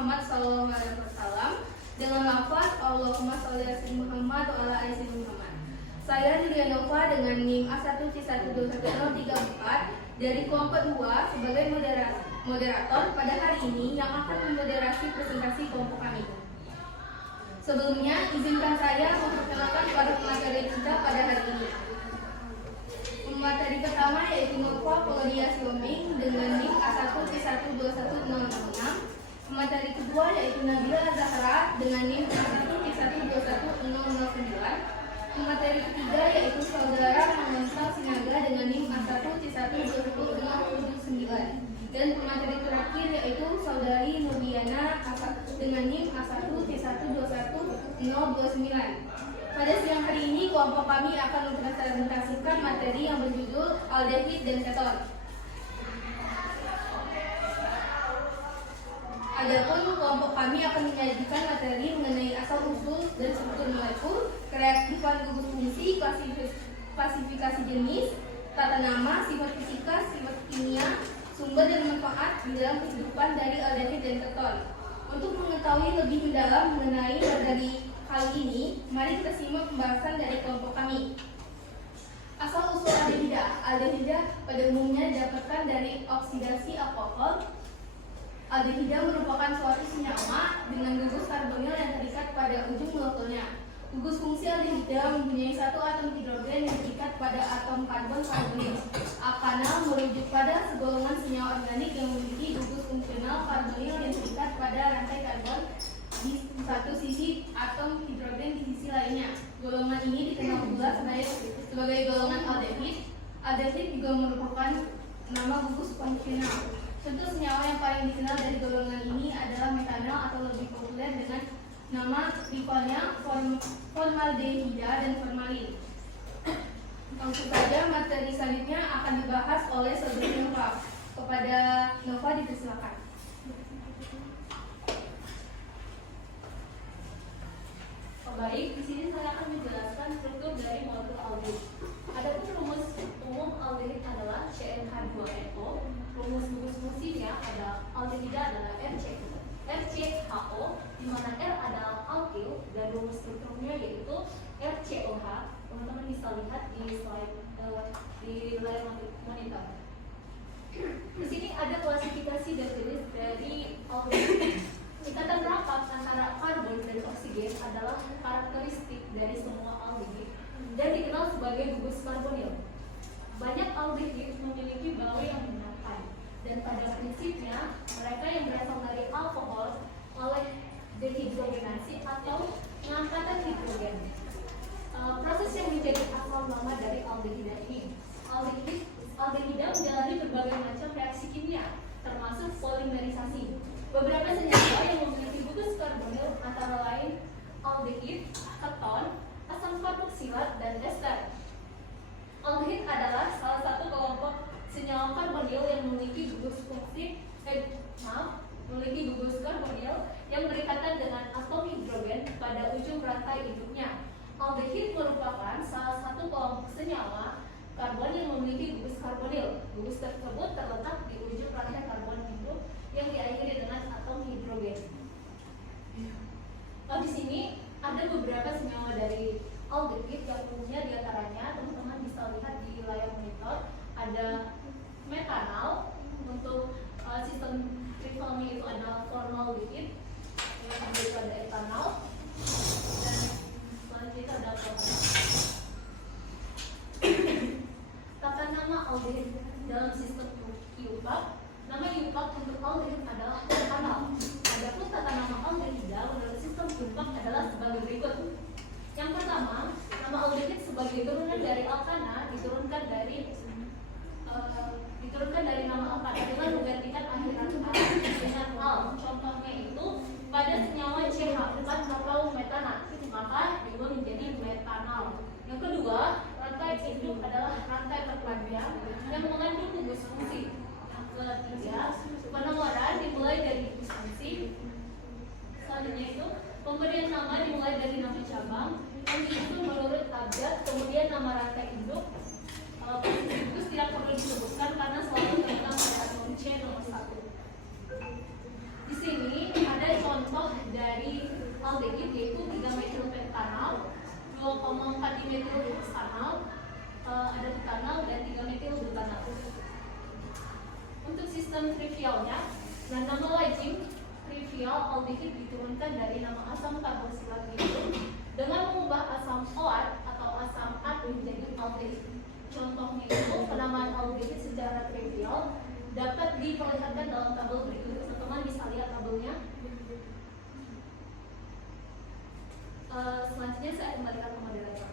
Muhammad SAW dengan lafaz Allahumma sholli ala sayyidina Muhammad wa ala ali sayyidina Muhammad. Saya Lilianova dengan NIM A1C121034 dari kelompok 2 sebagai moderator pada hari ini yang akan memoderasi presentasi kelompok kami. Sebelumnya, izinkan saya memperkenalkan para pemateri kita pada hari ini. Pemateri pertama yaitu Nova Claudia Sioming dengan NIM A1C121066. Pemateri kedua yaitu Nabila Zahra dengan NIM A1C121009. Pemateri ketiga yaitu Saudara Manguntal Sinaga dengan NIM A1C121079. Dan pemateri terakhir yaitu Saudari Nurdiana dengan NIM A1C121029. Pada siang hari ini, kelompok kami akan mempresentasikan materi yang berjudul aldehid dan keton. Adapun kelompok kami akan menyajikan materi mengenai asal-usul dan struktur molekul, kereaktifan gugus fungsi, klasifikasi jenis, tata nama, sifat fisika, sifat kimia, sumber dan manfaat di dalam kehidupan dari aldehid dan keton. Untuk mengetahui lebih mendalam mengenai dari hal ini, mari kita simak pembahasan dari kelompok kami. Asal-usul aldehida. Aldehida pada umumnya didapatkan dari oksidasi alkohol. Aldehida merupakan suatu senyawa dengan gugus karbonil yang terikat pada ujung molekulnya. Gugus fungsi aldehida mempunyai satu atom hidrogen yang terikat pada atom karbon karbonil. Alkanal merujuk pada segolongan senyawa organik yang memiliki gugus fungsional karbonil yang terikat pada rantai karbon di satu sisi, atom hidrogen di sisi lainnya. Golongan ini dikenal pula sebagai golongan aldehid. Aldehid juga merupakan nama gugus fungsional. Contoh senyawa yang paling dikenal dari golongan ini adalah metanol atau lebih populer dengan nama rivalnya formaldehida dan formalin. Langsung saja materi selanjutnya akan dibahas oleh Saudari Nova. Kepada Nova dipersilakan. Baik, di sini saya akan menjelaskan struktur dari molekul aldehid. Adapun rumus umum aldehid adalah CnH2NO. Rumus gugus fungsinya pada aldehida adalah RCHO, di mana R adalah alkil dan rumus strukturnya yaitu RCOH. Teman-teman bisa lihat di slide di layar monitor. Di sini ada klasifikasi dan jenis dari aldehid. Ikatan rapat antara karbon dan oksigen adalah karakteristik dari semua aldehid dan dikenal sebagai gugus karbonil. Banyak aldehid memiliki bawe yang menyenangkan dan pada prinsipnya mereka yang berasal dari alkohol oleh dehidrogenasi atau pengangkatan hidrogen. Proses yang menjadi asal nama dari aldehida ini. Aldehida menjalani berbagai macam reaksi kimia termasuk polimerisasi. Beberapa senyawa yang memiliki gugus karbonil antara lain aldehid, keton, asam karboksilat, dan ester. Aldehid adalah salah satu kelompok senyawa karbonil yang memiliki gugus karbonil yang berikatan dengan atom hidrogen pada ujung rantai induknya. Aldehid merupakan salah satu kelompok senyawa karbon yang memiliki gugus karbonil. Gugus tersebut terletak di ujung rantai karbon induk yang diakhiri dengan atom hidrogen. Di sini ada beberapa senyawa dari aldehid yang umumnya diantaranya teman-teman bisa lihat di layar monitor. Ada metanol, untuk sistem rivalnya itu adalah formaldehid, yang terdiri pada etanol, dan selanjutnya ada propanol. Tata nama aldehid dalam sistem IUPAC. Nama IUPAC untuk aldehid adalah alkanal. Adapun tata nama aldehida menurut sistem IUPAC adalah sebagai berikut. Yang pertama, nama aldehid sebagai turunan dari alkana diturunkan dari nama alkana dengan menggantikan akhiran A dengan al. Contohnya itu pada senyawa CH4 atau metana, maka diubah menjadi metanol. Yang kedua, rantai induk adalah rantai terpanjang yang mengandung gugus fungsi. Yang ketiga, penomoran sistem trivialnya. Nah, nama lazim trivial aldehid diturunkan dari nama asam karboksilat itu dengan mengubah asam OAT atau asam atu menjadi aldehid. Contohnya itu penamaan aldehid secara trivial dapat diperlihatkan dalam tabel berikut. Teman-teman bisa lihat tabelnya. Selanjutnya saya kembalikan ke moderator.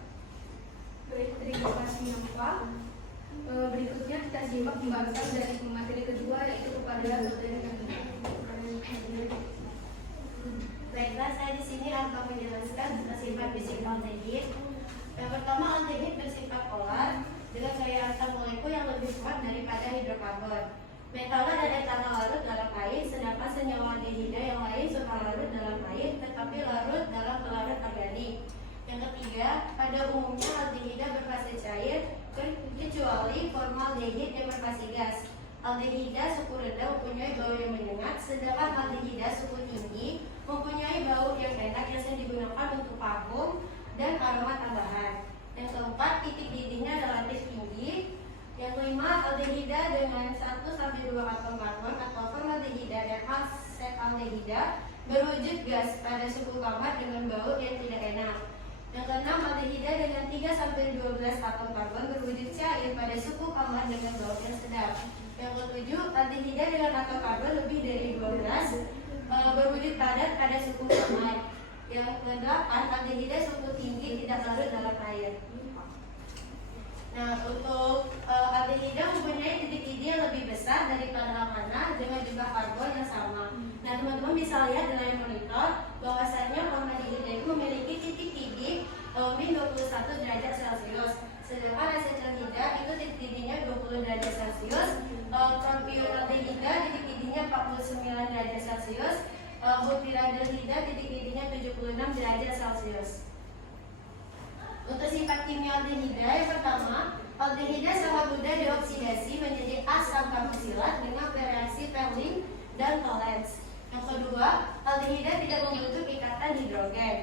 Baik, terima kasih Nova. Berikutnya kita simak pembahasan dari materi kedua, yaitu kepada saudari Nanda. Baiklah, saya di sini akan menjelaskan sifat-sifat aldehid. Yang pertama, aldehid bersifat polar dengan gaya asam molekul yang lebih kuat daripada hidrokarbon. Metala dan etanol larut dalam air, sedangkan senyawa aldehida yang lain suka larut dalam air, tetapi larut dalam pelarut organik. Yang ketiga, pada umumnya aldehida berfase cair, kecuali formaldehid yang berfase gas. Aldehida suku rendah mempunyai bau yang menyengat, sedangkan aldehida suku tinggi mempunyai bau yang enak yang sering digunakan untuk parfum dan aroma tambahan. Yang keempat, titik didihnya relatif tinggi. Yang kelima, aldehida dengan 1-2 atom karbon atau formaldehida dan asetaldehida berwujud gas pada suku kamar dengan bau yang tidak enak. Yang keenam, aldehida dengan 3-12 atom karbon berwujud cair pada suku kamar dengan bau yang sedap. Yang ketujuh, aldehida dengan atom karbon lebih dari 12 berwujud padat pada suku kamar. Yang kedelapan, aldehida suku tinggi tidak larut dalam air. Nah, untuk aldehida mempunyai titik didih yang lebih besar daripada alkana dengan jumlah karbon yang sama. Nah, teman-teman bisa lihat di layar monitor bahwasanya formaldehida itu memiliki titik didih min 21 derajat Celcius. Sedangkan asetaldehyda itu titik didihnya 20 derajat Celcius. Propionaldehida titik didihnya 49 derajat Celcius. Butyraldehida titik didihnya 76 derajat Celcius. Untuk sifat kimia aldehida, yang pertama, aldehida sangat mudah dioksidasi menjadi asam karboksilat dengan bereaksi Pelling dan Tollens. Yang kedua, aldehida tidak membentuk ikatan hidrogen.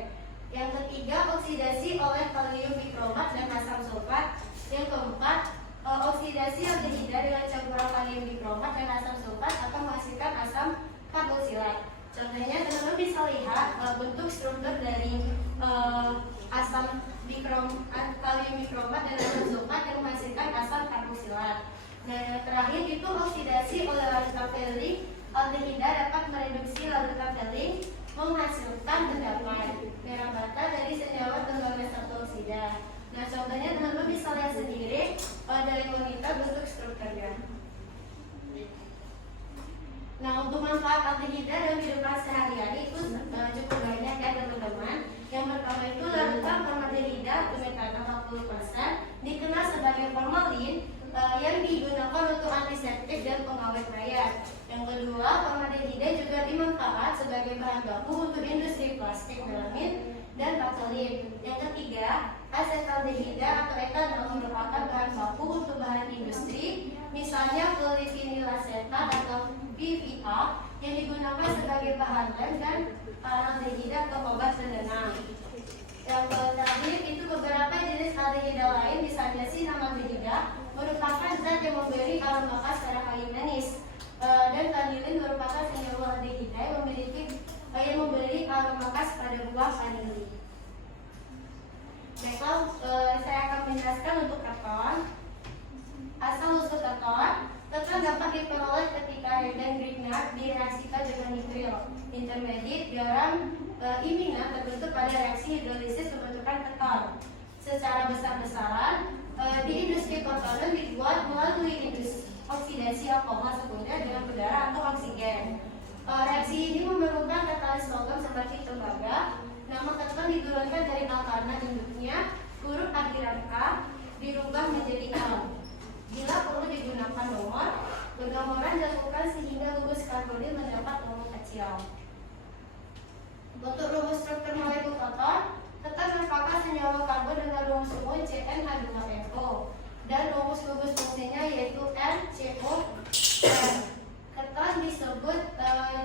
Yang ketiga, oksidasi oleh kalium bikromat dan asam sulfat. Yang keempat, oksidasi aldehida dengan campuran kalium bikromat dan asam sulfat akan menghasilkan asam karboksilat. Contohnya, teman-teman bisa lihat bentuk struktur dari asam kalium bikromat dan asam sulfat yang menghasilkan asam karboksilat. Nah, yang terakhir itu oksidasi oleh larutan Pelling. Aldehida dapat mereduksi larutan Pelling menghasilkan endapan merah bata dari senyawa tunggal oksida. Nah, contohnya teman-teman bisa lihat sendiri dari monitor bentuk strukturnya. Nah, untuk manfaat aldehida dalam kehidupan sehari-hari itu cukup banyak ya teman-teman. Yang pertama itu larutan formaldehida metana 40% dikenal sebagai formalin yang digunakan untuk antiseptik dan pengawet mayat. Yang kedua, formaldehida juga dimanfaat sebagai bahan baku untuk industri plastik, melamin, dan pakselin. Yang ketiga, asetaldehida atau etanol merupakan bahan baku untuk bahan industri, misalnya polivinilasetat atau PVA yang digunakan sebagai bahan lem dan aldehida untuk obat penenang. Yang terakhir itu beberapa jenis aldehida lain, misalnya sinamaldehida merupakan zat yang memberi aroma khas pada kayu manis, dan vanilin merupakan senyawa aldehida yang memberi aroma khas pada buah vanili. Baiklah, saya akan menjelaskan untuk keton. Asal-usul keton dapat diperoleh ketika reagen Grignard direaksikan dengan nitril intermediate garam imina terbentuk pada reaksi hidrolisis pembentukan keton. Secara besar-besaran di industri kotonan dibuat melalui oksidasi alkohol sekunder dengan udara atau oksigen. Reaksi ini memerlukan katalis logam seperti tembaga. Nama keton diturunkan dari alkana induknya, huruf akhiran K dirubah menjadi L. Bila perlu digunakan nomor, penggambaran dilakukan sehingga gugus karbonil mendapat nomor kecil. Untuk rumus struktur molekul keton merupakan senyawa karbon dengan rumus umum CnH2NO dan rumus gugus fungsinya yaitu NCO. Keton disebut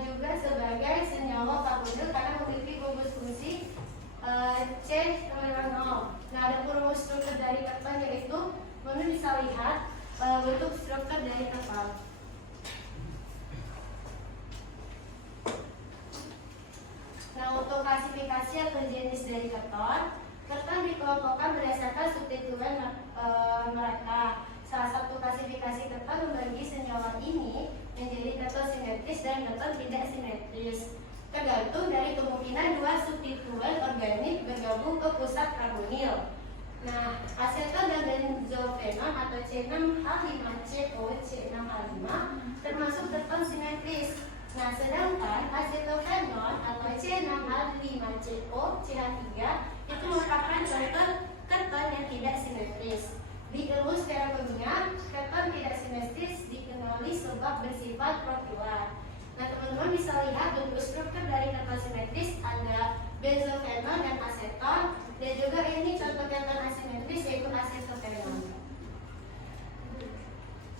juga sebagai senyawa karbonil karena memiliki gugus fungsi C-0. Nah, ada rumus struktur dari keton yaitu, teman bisa lihat bentuk struktur dari keton. klasifikasi atau jenis dari keton. Keton dikelompokkan berdasarkan substituen mereka. Salah satu klasifikasi keton membagi senyawa ini menjadi keton simetris dan keton tidak simetris, tergantung dari kemungkinan dua substituen organik bergabung ke pusat karbonil. Nah, aseton dan benzofenon atau C6H5CO, C6H5 termasuk keton simetris. Nah, sedangkan asetofenon atau C6H5CO, CH3 itu merupakan contoh keton yang tidak simetris. Di ilmu sterokimia, keton tidak simetris dikenali sebab bersifat propilar. Nah, teman-teman bisa lihat bentuk struktur dari keton simetris ada benzofenon dan aseton, dan juga ini contoh keton asimetris yaitu asetofenon.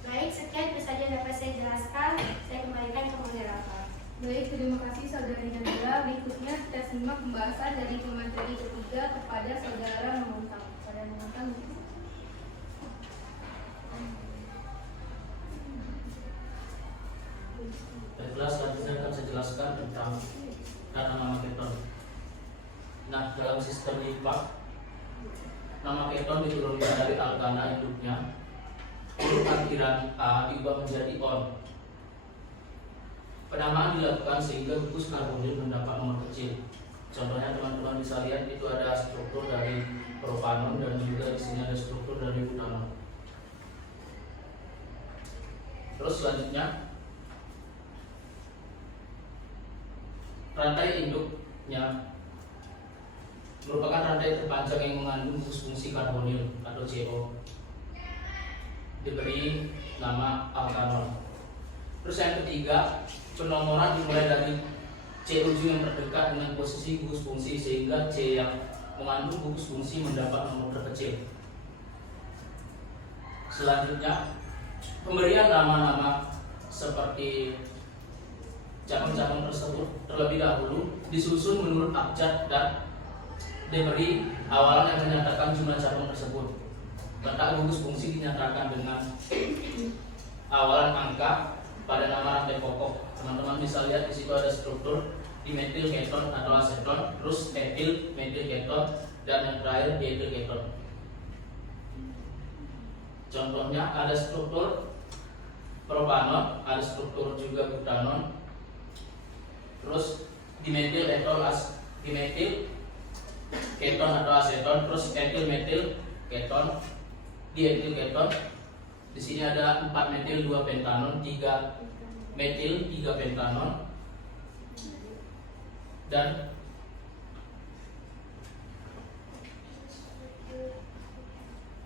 Baik, sekian itu saja dapat saya jelaskan. Saya kembalikan ke moderator. Baik, terima kasih saudari Nabila. Berikutnya kita simak pembahasan dari pemateri ketiga kepada saudara Memontang. Saudara Memontang. Baiklah, selanjutnya akan saya jelaskan tentang tata nama keton. Nah, dalam sistem IPA, nama keton diturunkan dari alkana induknya. Huruf akhiran A diubah menjadi on. Penamaan dilakukan sehingga gugus karbonil mendapat nomor kecil. Contohnya teman-teman bisa lihat itu ada struktur dari propanon dan juga di sini ada struktur dari butanon. Terus selanjutnya rantai induknya merupakan rantai terpanjang yang mengandung gugus fungsi karbonil atau CO, diberi nama alkanon. Terus yang ketiga, penomoran dimulai dari C ujung yang terdekat dengan posisi gugus fungsi sehingga C yang mengandung gugus fungsi mendapat nomor terkecil. Selanjutnya, pemberian nama-nama seperti cabang-cabang tersebut terlebih dahulu disusun menurut abjad dan diberi awalan yang menyatakan jumlah cabang tersebut. Letak gugus fungsi dinyatakan dengan awalan angka pada nama rantai pokok. Teman-teman bisa lihat di situ ada struktur dimetil keton atau aseton, terus etil, metil keton, dan yang terakhir dietil keton. Contohnya ada struktur propanon, ada struktur juga butanon, terus dimetil dimetil keton atau aseton, terus etil metil keton, dietil keton. Di sini ada 4 metil 2 pentanon, 3 metil 3 pentanon, dan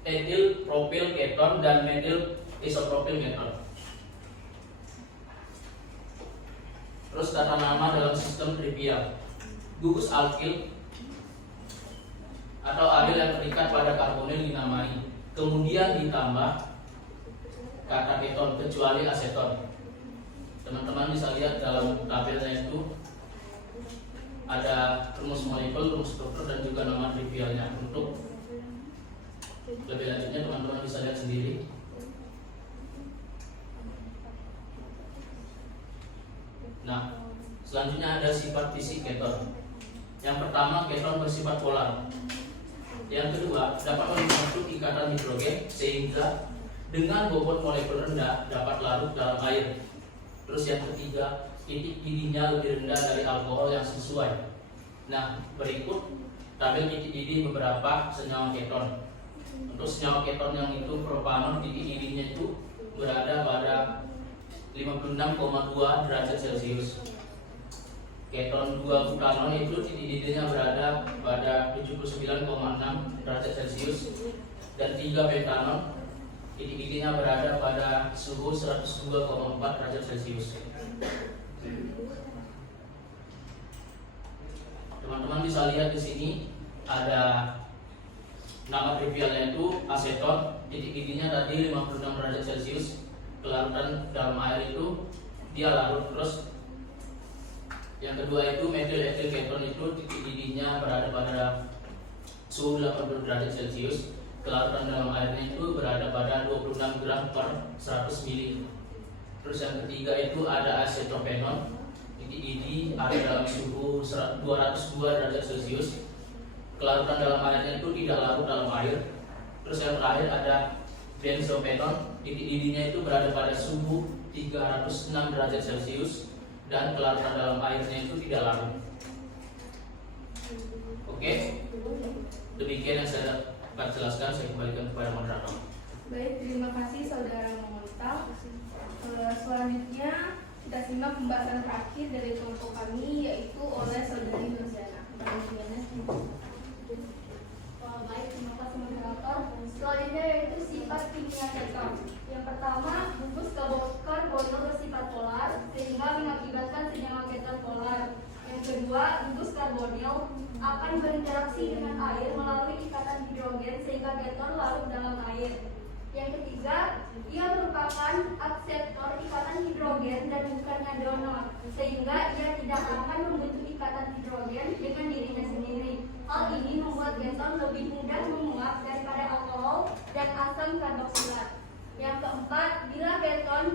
etil propil keton dan metil isopropil keton. Terus tata nama dalam sistem trivial. Gugus alkil atau alil yang terikat pada karbonil dinamai, kemudian ditambah kata keton kecuali aseton. Teman-teman bisa lihat dalam tabelnya itu ada rumus molekul, rumus struktur, dan juga nama trivialnya. Untuk lebih lanjutnya teman-teman bisa lihat sendiri. Nah, selanjutnya ada sifat fisik keton. Yang pertama, keton bersifat polar. Yang kedua, dapat membentuk ikatan hidrogen sehingga dengan bobot molekul rendah dapat larut dalam air. Terus yang ketiga, titik didihnya lebih rendah dari alkohol yang sesuai. Nah, berikut tabel titik didih beberapa senyawa keton. Untuk senyawa keton yang itu propanon, titik didihnya itu berada pada 56,2 derajat Celcius. Keton 2 butanon itu titik didihnya berada pada 79,6 derajat Celcius, dan 3 pentanon titik didihnya berada pada suhu 102,4 derajat Celcius. Teman-teman bisa lihat di sini ada nama trivialnya itu aseton, titik didihnya tadi 56 derajat Celcius. Kelarutan dalam air itu dia larut. Terus yang kedua itu metil etil keton itu titik didihnya berada pada suhu 80 derajat Celcius. Kelarutan dalam airnya itu berada pada 26 gram per 100 ml. Terus yang ketiga itu ada asetofenon, titik titik didih air dalam suhu 202 derajat Celcius. Kelarutan dalam airnya itu tidak larut dalam air. Terus yang terakhir ada benzopenon, titik didihnya itu berada pada suhu 306 derajat Celcius dan kelarutan dalam airnya itu tidak larut. Oke, demikian yang saya dapat jelaskan. Saya kembalikan kepada moderator. Baik, terima kasih saudara Montang. Selanjutnya kita simak pembahasan terakhir dari kelompok kami, yaitu oleh saudari Nurjana. Baik, terima kasih moderator. Selanjutnya yaitu sifat kimia keton. Yang pertama, gugus karbonil bersifat polar sehingga mengakibatkan senyawa keton polar. Yang kedua, gugus karbonil akan berinteraksi dengan air melalui ikatan hidrogen sehingga keton larut dalam air. Yang ketiga, ia merupakan akseptor ikatan hidrogen dan bukannya donor, sehingga ia tidak akan membentuk ikatan hidrogen dengan dirinya sendiri. Hal ini membuat keton lebih mudah menguap daripada alkohol dan asam karboksilat. Yang keempat, bila keton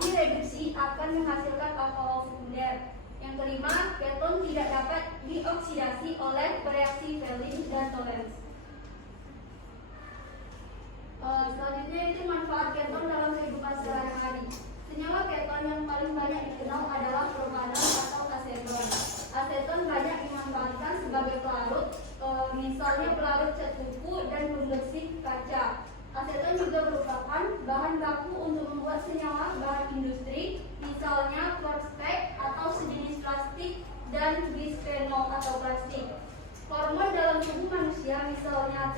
direduksi akan menghasilkan alkohol sekunder. Yang kelima, keton tidak dapat dioksidasi oleh bereaksi Fehling dan Tollens. Selanjutnya itu manfaat keton dalam kehidupan sehari-hari. Senyawa keton yang paling banyak dikenal adalah propanol atau aseton. Aseton banyak dimanfaatkan sebagai pelarut, misalnya pelarut cat kuku dan pembersih kaca. Aseton juga merupakan bahan baku untuk membuat senyawa bahan industri, misalnya perspex atau sejenis plastik dan bisphenol atau plastik. Hormon dalam tubuh manusia, misalnya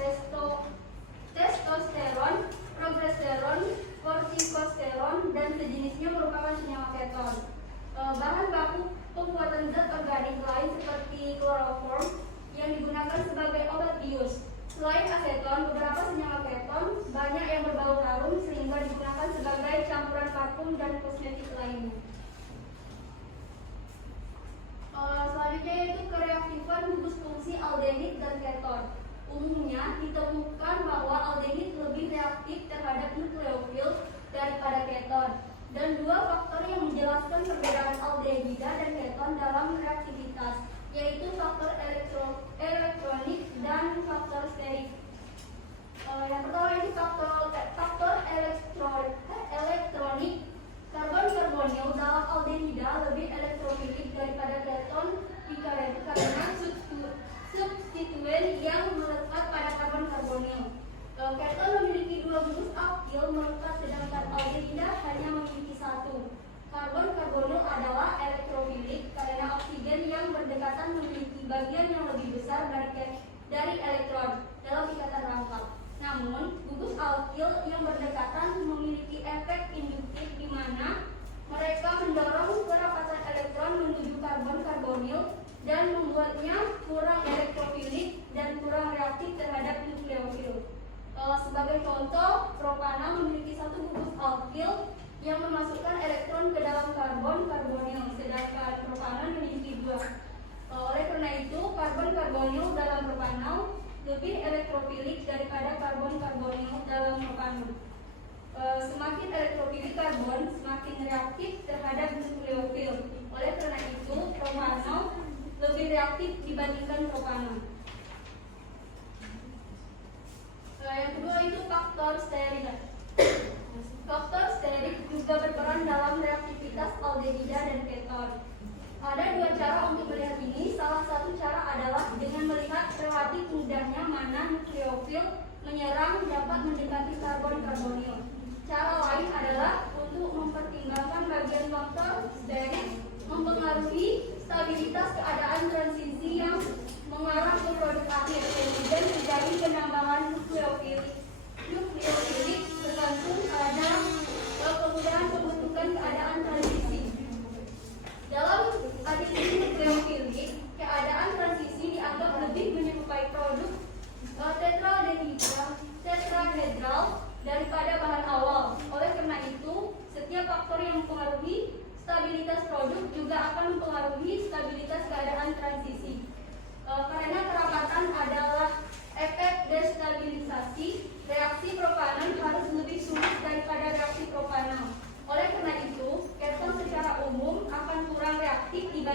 testosteron, progesteron, kortikosteron, dan sejenisnya merupakan senyawa keton. Bahan baku pembuatan zat organik lain seperti kloroform yang digunakan sebagai obat bius. Selain aseton, beberapa senyawa keton banyak yang berbau harum sehingga digunakan sebagai campuran parfum dan kosmetik lainnya. Selanjutnya yaitu kereaktifan gugus fungsi aldehid dan keton. Umumnya ditemukan bahwa aldehid lebih reaktif terhadap nukleofil daripada keton. Dan dua faktor yang menjelaskan perbedaan aldehida dan keton dalam reaktivitas, yaitu faktor elektronik dan faktor sterik. Yang pertama itu faktor elektronik. Karbon-karbonil dalam aldehida lebih elektrofilik daripada keton karena substituen yang melekat pada karbon-karbonil. Keton memiliki dua gugus alkil melekat, sedangkan aldehida hanya memiliki satu. Karbon-karbonil adalah elektrofilik karena oksigen yang berdekatan memiliki bagian yang lebih besar dari elektron dalam ikatan rangka. Namun, gugus alkil yang berdekatan memiliki efek induktif di mana mereka mendorong kerapatan elektron menuju karbon-karbonil dan membuatnya kurang elektrofilik dan kurang reaktif terhadap nukleofil. Sebagai contoh, propanol memiliki satu gugus alkil yang memasukkan elektron ke dalam karbon-karbonil, sedangkan propanol memiliki dua. Oleh karena itu, karbon-karbonil dalam propanol lebih elektrofilik daripada karbon-karbonil dalam propanol. Semakin elektrofilik karbon, semakin reaktif terhadap nukleofil. Oleh karena itu, propanol lebih reaktif dibandingkan propanol. Yang kedua itu faktor sterik. Faktor sterik juga berperan dalam reaktivitas aldehida dan keton. Ada dua cara untuk melihat ini. Salah satu cara adalah dengan melihat relatif mudahnya mana nukleofil menyerang dapat mendekati karbon-karbonil. Cara lain adalah untuk mempertimbangkan bagian faktor sterik mempengaruhi stabilitas keadaan transisi yang mengarah ke produk akhir, dan terjadi penambahan nukleofilik tergantung pada kemudahan pembentukan keadaan transisi. Dalam adiksi nukleofilik, keadaan transisi dianggap lebih menyerupai produk tetrahedral daripada bahan awal. Oleh karena itu, setiap faktor yang mempengaruhi stabilitas produk juga akan mempengaruhi stabilitas keadaan transisi. Karena kerapatan adalah efek destabilisasi, reaksi propanol harus lebih sulit daripada reaksi propanol. Oleh karena itu, keton secara umum akan kurang reaktif dibanding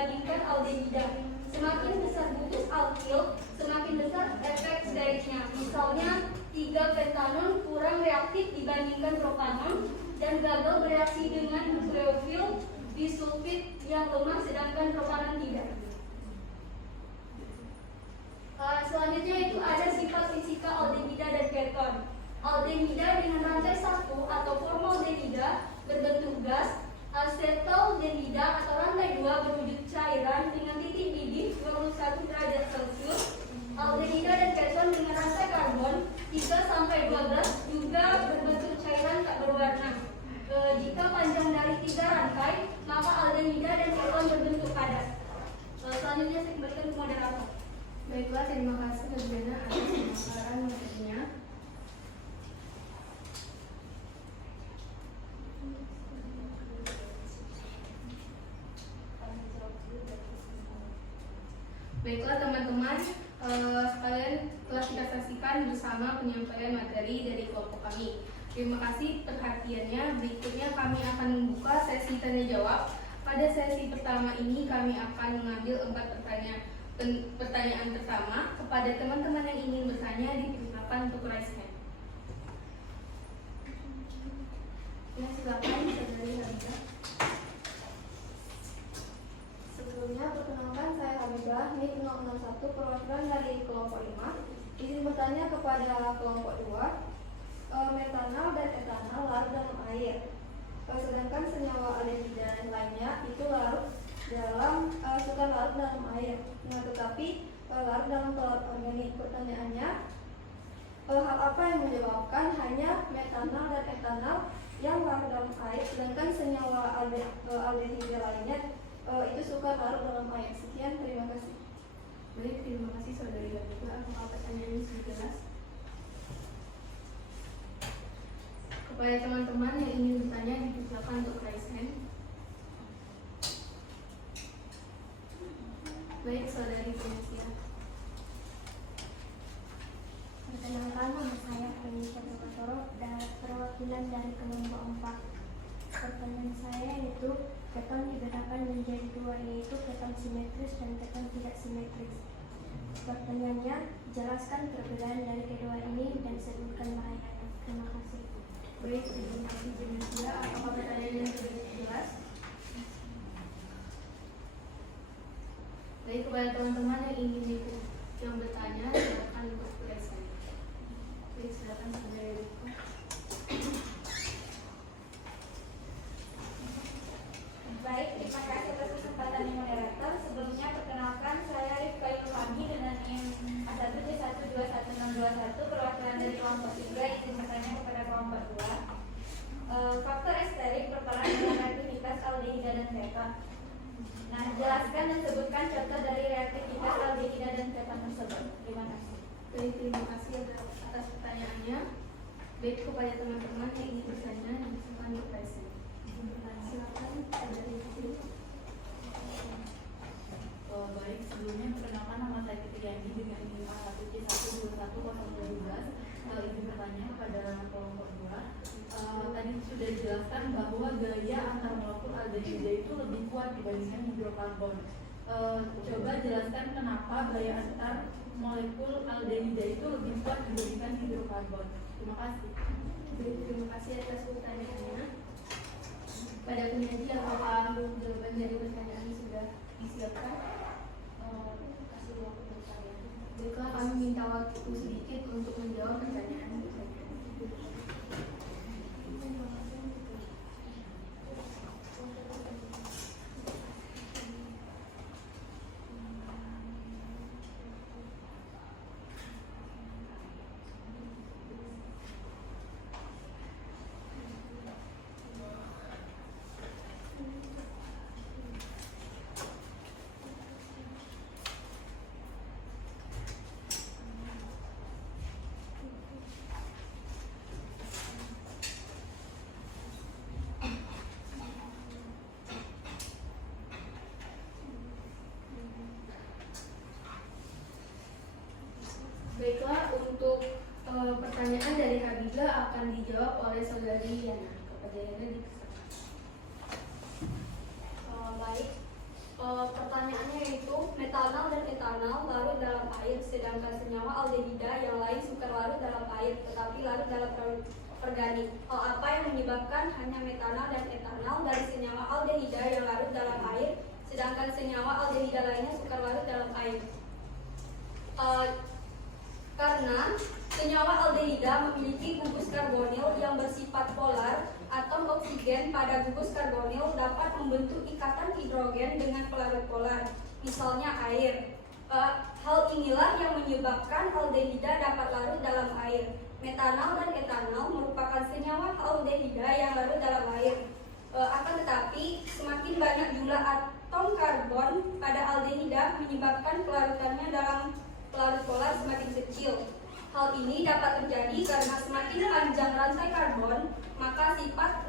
aroma sedangkan propanan tidak. Selanjutnya itu ada sifat fisika aldehida dan keton. Aldehida dengan rantai satu atau formaldehida berbentuk gas, asetaldehida atau rantai 2 berwujud cairan dengan titik didih 21 derajat Celcius. Aldehida dan keton dengan rantai karbon 3 sampai 12 juga berbentuk cairan tak berwarna. Jika panjang dari 3 rantai, maka aldehida dan keton berbentuk padat. Selanjutnya saya kembalikan ke moderator. Baiklah, terima kasih Febriana atas pemaparan materinya. Baiklah teman-teman, sekalian telah kita saksikan bersama penyampaian materi dari kelompok kami. Terima kasih perhatiannya. Berikutnya kami akan membuka sesi tanya jawab. Pada sesi pertama ini kami akan mengambil 4 pertanyaan pertama. Kepada teman-teman yang ingin bertanya dipersilakan untuk raise hand. Ya, silakan saudari Habibah. Sebelumnya perkenalkan saya Habibah, NIK 061 perwakilan dari kelompok 5. Izin bertanya kepada kelompok 2. Metanol dan etanol larut dalam air. Sedangkan senyawa aldehida lainnya itu suka larut dalam air. Nah, tetapi larut dalam pelarut organik. Pertanyaannya, hal apa yang menyebabkan hanya metanol dan etanol yang larut dalam air, sedangkan senyawa aldehida lainnya itu suka larut dalam air? Sekian, terima kasih. Baik, terima kasih saudari Habibah. Apakah pertanyaan ini sudah jelas? Kepada teman-teman yang ingin bertanya dipersilakan untuk raise hand. Baik, saudari Venesia. Perkenalkan, nama saya Venesia Toro dan perwakilan dari kelompok 4. Pertanyaan saya yaitu keton dibedakan menjadi 2, yaitu keton simetris dan keton tidak simetris. Pertanyaannya, jelaskan perbedaan dari kedua ini dan sebutkan bahayanya. Terima kasih. Baik, terima kasih Venesia. Apakah pertanyaannya sudah jelas? Baik, kepada teman-teman yang ingin bertanya silakan untuk raise hand. Baik, silakan saudari Rifka. Baik, terima kasih atas kesempatan moderator. Sebelumnya perkenalkan saya Rifka Yulfani dengan NIM A1C12161 perwakilan dari kelompok 3. Izin bertanya kepada kelompok 2. Faktor esterik berperan dalam reaktivitas aldehida dan keton. Nah, jelaskan dan sebutkan contoh dari reaktivitas aldehida dan keton tersebut. Terima kasih. Baik, terima kasih atas pertanyaannya. Baik, kepada teman-teman yang ingin bertanya dipersilakan untuk raise hand. Silakan saudari Fitri. Baik, sebelumnya perkenalkan nama saya Fitri Yandi dengan NIM A1C1210012. Izin bertanya kepada kelompok 2. Tadi sudah dijelaskan bahwa gaya antar molekul aldehida itu lebih kuat dibandingkan hidrokarbon. Coba jelaskan kenapa gaya antar molekul aldehida itu lebih kuat dibandingkan hidrokarbon. Terima kasih. Baik, terima kasih atas pertanyaannya. Pada penyaji, apakah jawaban dari pertanyaan ini sudah disiapkan? Kasih waktu bertanya. Baiklah, kami minta waktu sedikit untuk menjawab pertanyaan. Baiklah, untuk pertanyaan dari Habibah akan dijawab oleh saudari Yana. Kepada Yana dipersilakan. Baik, pertanyaannya yaitu metanol dan etanol larut dalam air, sedangkan senyawa aldehida yang lain suka larut dalam air tetapi larut dalam organik. Hal apa yang menyebabkan hanya metanol dan etanol dari senyawa aldehida yang larut dalam air, membentuk ikatan hidrogen dengan pelarut polar, misalnya air. Hal inilah yang menyebabkan aldehida dapat larut dalam air. Metanol dan etanol merupakan senyawa aldehida yang larut dalam air. Akan tetapi, semakin banyak jumlah atom karbon pada aldehida menyebabkan pelarutannya dalam pelarut polar semakin kecil. Hal ini dapat terjadi karena semakin panjang rantai karbon, maka sifat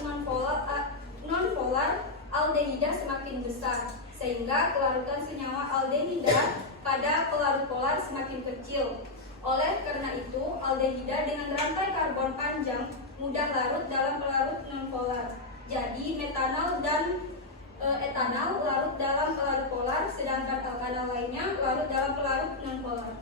non-polar aldehida semakin besar, sehingga kelarutan senyawa aldehida pada pelarut polar semakin kecil. Oleh karena itu, aldehida dengan rantai karbon panjang mudah larut dalam pelarut non-polar. Jadi, metanol dan etanol larut dalam pelarut polar, sedangkan alkanol lainnya larut dalam pelarut non-polar.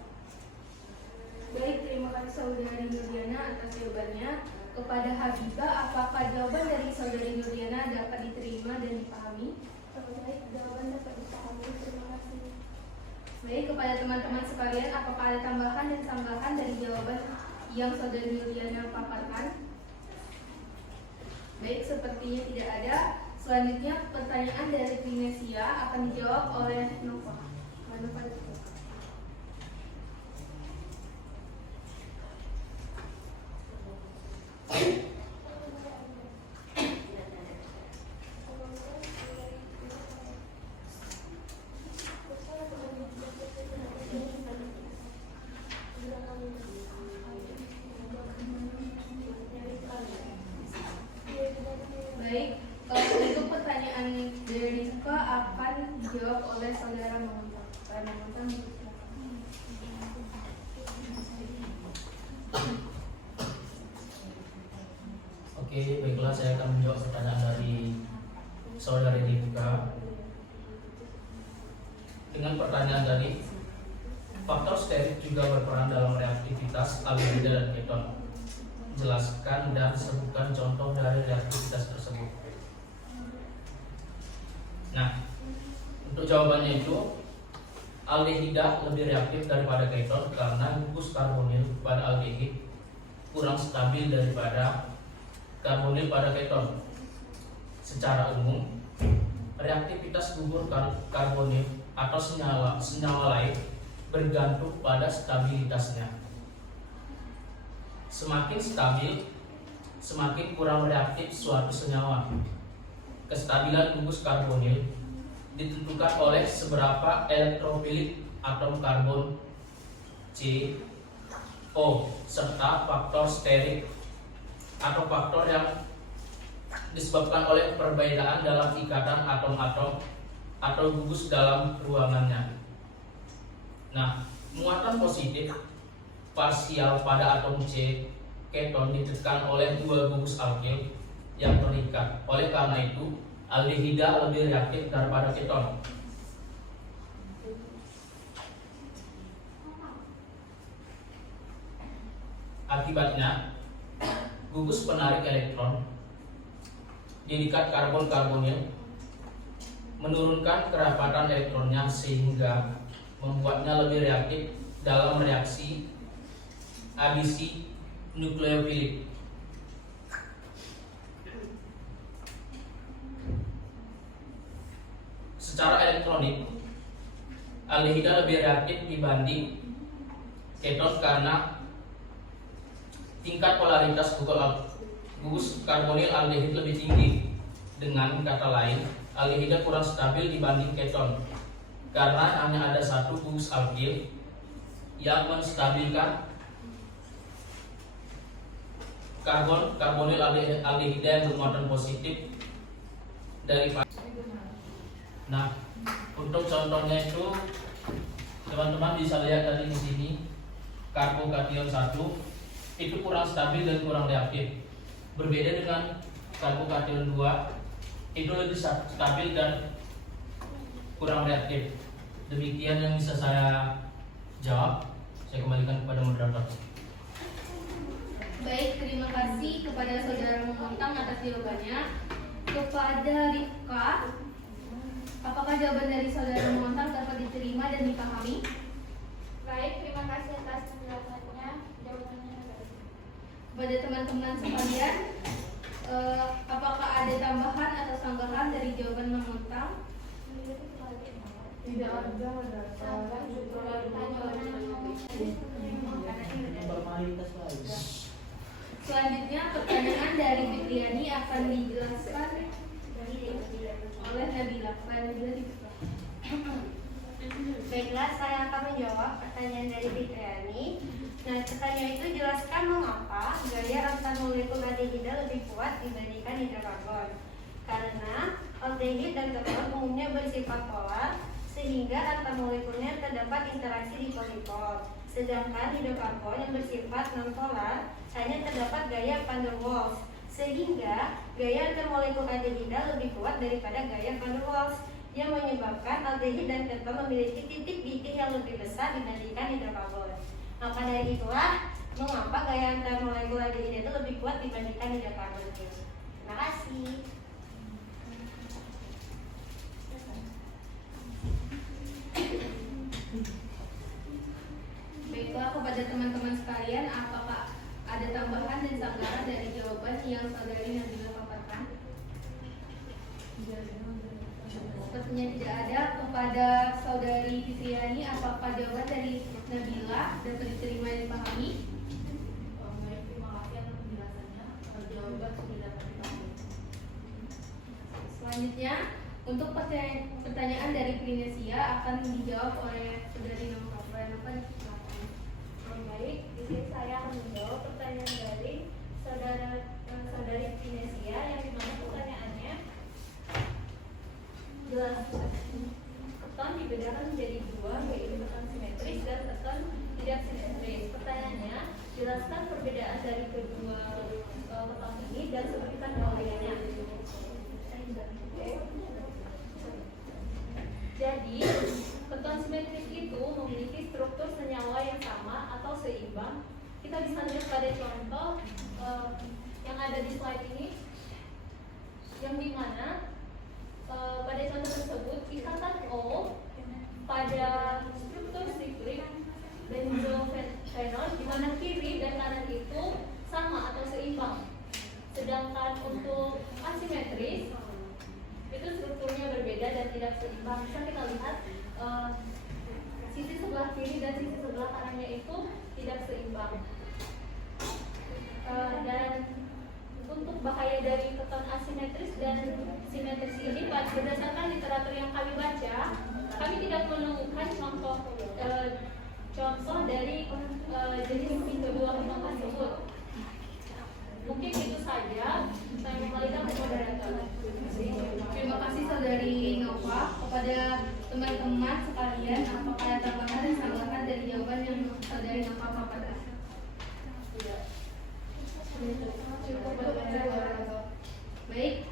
Baik, terima kasih Saudari Nurdiana atas jawabannya. Kepada Habibah, apakah jawaban dari Saudari Nurdiana dapat diterima dan dipahami? Baik, jawaban dapat dipahami. Terima kasih. Baik, kepada teman-teman sekalian, apakah ada tambahan dan tambahan dari jawaban yang Saudari Nurdiana paparkan? Baik, sepertinya tidak ada. Selanjutnya, pertanyaan dari Trinesia akan dijawab oleh Nova. Baik, untuk pertanyaan dari Rika akan dijawab oleh Saudara Mamontang. Saudara Mamontang, Oke, baiklah, saya akan menjawab pertanyaan dari Saudari Rika. Dengan pertanyaan tadi, faktor sterik juga berperan dalam reaktivitas aldehida dan keton. Jelaskan dan sebutkan contoh dari reaktivitas tersebut. Nah, untuk jawabannya itu, aldehida lebih reaktif daripada keton karena gugus karbonil pada aldehid kurang stabil daripada karbonil pada keton. Secara umum, reaktivitas gugur karbonil atau senyawa lain bergantung pada stabilitasnya. Semakin stabil, semakin kurang reaktif suatu senyawa. Kestabilan gugus karbonil ditentukan oleh seberapa elektrofilik atom karbon C, O, serta faktor sterik atau faktor yang disebabkan oleh perbedaan dalam ikatan atom-atom atau gugus dalam ruangannya. Nah, muatan positif parsial pada atom C keton ditekan oleh dua gugus alkil yang terikat. Oleh karena itu, aldehida lebih reaktif daripada keton. Akibatnya, gugus penarik elektron diikat karbon-karbonil menurunkan kerapatan elektronnya sehingga membuatnya lebih reaktif dalam reaksi adisi nukleofilik. Secara elektronik, aldehida lebih reaktif dibanding keton karena tingkat polaritas gugus karbonil aldehid lebih tinggi. Dengan kata lain, aldehida kurang stabil dibanding keton karena hanya ada satu gugus alkil yang menstabilkan karbonil aldehida yang bermuatan positif daripada. Nah, untuk contohnya itu teman-teman bisa lihat tadi di sini karbokation 1 itu kurang stabil dan kurang reaktif. Berbeda dengan karbokation 2 itu lebih stabil dan kurang reaktif. Demikian yang bisa saya jawab. Saya kembalikan kepada moderator. baik, terima kasih kepada Saudara Mamontang atas jawabannya. Kepada Rifka, apakah jawaban dari Saudara Mamontang dapat diterima dan dipahami? Baik, terima kasih atas penjelasannya. Jawabannya baik. Kepada teman-teman sekalian, apakah ada tambahan atau sanggahan dari jawaban Mamontang? Tidak ada data Formalitas lagi. Selanjutnya pertanyaan dari Fitriani akan dijelaskan oleh Nabila. Baiklah, saya akan menjawab pertanyaan dari Fitriani. Nah, pertanyaan itu jelaskan mengapa gaya antar molekul aldehida lebih kuat dibandingkan hidrokarbon. Karena aldehid dan keton umumnya bersifat polar, sehingga antar molekulnya terdapat interaksi di polipol. Sedangkan hidrokarbon yang bersifat non-polar hanya terdapat gaya van der Waals, sehingga gaya antar molekul aldehida lebih kuat daripada gaya van der Waals, yang menyebabkan aldehid dan keton memiliki titik binding yang lebih besar dibandingkan hidrokarbon. Maka dari itulah mengapa gaya antar molekul aldehida itu lebih kuat dibandingkan hidrokarbon. Terima kasih. Baiklah, kepada teman-teman sekalian, apakah ada tambahan dan sanggahan dari jawaban yang saudari Nabila paparkan? Sepertinya tidak ada. Kepada saudari Fitriani, apakah jawaban dari Nabila dapat diterima dan dipahami? Baik, terima kasih atas penjelasannya. Jawaban sudah dapat dipahami. Selanjutnya, untuk pertanyaan dari Prinesia akan dijawab oleh saudari Nova. Baik, di sini saya akan menjawab pertanyaan dari saudari Finesia, yang dimana pertanyaannya jelas keton dibedakan menjadi dua, yaitu keton simetris dan keton tidak simetris. Pertanyaannya, jelaskan perbedaan dari kedua keton ini dan sebutkan perbedanya. Jadi, keton simetris itu memiliki struktur senyawa yang sama atau seimbang. Kita bisa lihat pada contoh yang ada di slide ini, yang dimana pada contoh tersebut ikatan O pada struktur siklik benzofenol di mana kiri dan kanan itu sama atau seimbang. Sedangkan untuk asimetris itu strukturnya berbeda dan tidak seimbang. Bisa kita lihat sisi sebelah kiri dan sisi sebelah kanannya itu tidak seimbang. Dan untuk bahaya dari keton asimetris dan simetris ini, berdasarkan literatur yang kami baca, kami tidak menemukan contoh dari jenis kedua keton tersebut. Mungkin itu saja. Saya kembalikan ke moderator. Terima kasih saudari Nova. Kepada teman-teman sekalian, apakah ada tambahan dan sanggahan dari jawaban yang saudari Nova paparkan? Baik,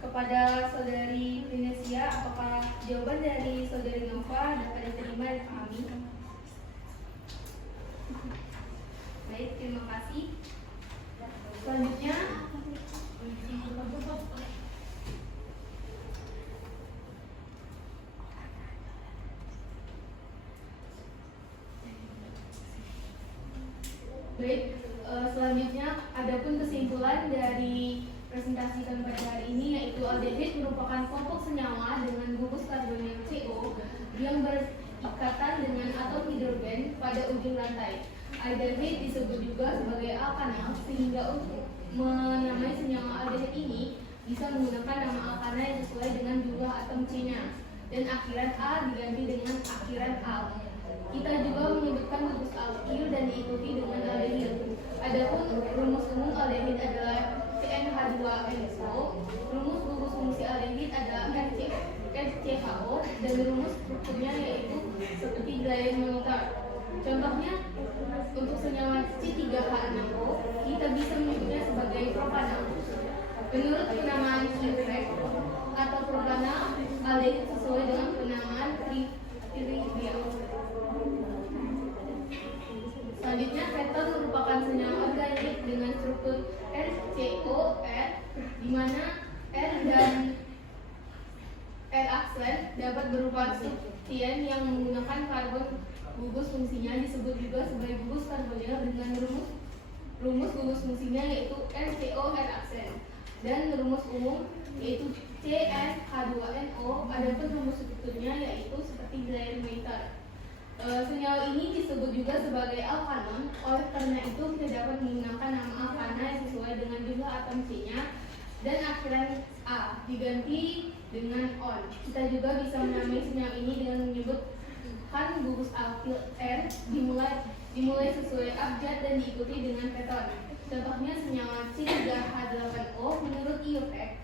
kepada saudari Prinesia, apakah jawaban dari saudari Nova dapat diterima dan dipahami? Baik, terima kasih. Selanjutnya, selanjutnya adapun kesimpulan dari presentasi kami pada hari ini, yaitu aldehid merupakan kelompok senyawa dengan gugus karbonil CO yang berikatan dengan atom hidrogen pada ujung rantai. Aldehid disebut juga sebagai alkanal, sehingga untuk menamai senyawa aldehid ini bisa menggunakan nama alkana yang sesuai dengan jumlah atom C-nya, dan akhiran A diganti dengan akhiran al. Kita juga menyebutkan gugus alkil dan diikuti dengan aldehid. Adapun rumus umum aldehid adalah CnH2NO, rumus gugus fungsi aldehid adalah RCHO, dan rumus strukturnya yaitu seperti Gray Monomer. Contohnya, untuk senyawa C3H6O, kita bisa menyebutnya sebagai propanal. Menurut penamaan Kiewreck atau propanal, aldehid sesuai dengan penamaan Trivia. Selanjutnya, keton merupakan senyawa organik dengan struktur RCOR, di mana R dan R-aksen dapat berupa substien yang menggunakan karbon. Gugus fungsinya disebut juga sebagai gugus karbonil dengan rumus gugus fungsinya yaitu RCOR aksen, dan rumus umum yaitu CnH2 H2NO, adapun rumus strukturnya yaitu seperti diameter. Senyawa ini disebut juga sebagai alkanon, oleh karena itu kita dapat menggunakan nama alkana yang sesuai dengan jumlah atom C-nya dan akhiran A diganti dengan on. Kita juga bisa menamai senyawa ini dengan menyebutkan gugus alkil R dimulai sesuai abjad dan diikuti dengan keton. Contohnya senyawa C3H8O menurut IUPAC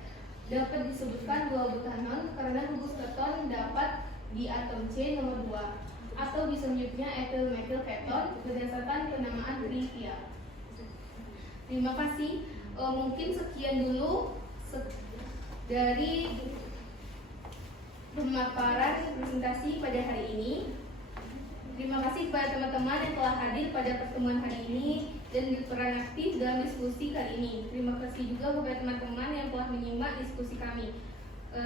dapat disebutkan 2 butanon karena gugus keton dapat di atom C nomor 2 atau bisa menyebutnya etil metil keton berdasarkan penamaan trivia. Terima kasih. Mungkin sekian dulu dari pemaparan presentasi pada hari ini. Terima kasih kepada teman-teman yang telah hadir pada pertemuan hari ini dan berperan aktif dalam diskusi kali ini. Terima kasih juga kepada teman-teman yang telah menyimak diskusi kami.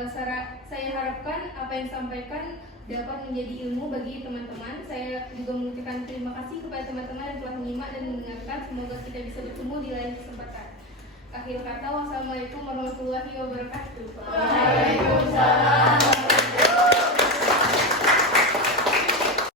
Saya harapkan apa yang disampaikan dapat menjadi ilmu bagi teman-teman. Saya juga mengucapkan terima kasih kepada teman-teman yang telah menyimak dan mendengarkan. Semoga kita bisa bertemu di lain kesempatan. Akhir kata, wassalamualaikum warahmatullahi wabarakatuh.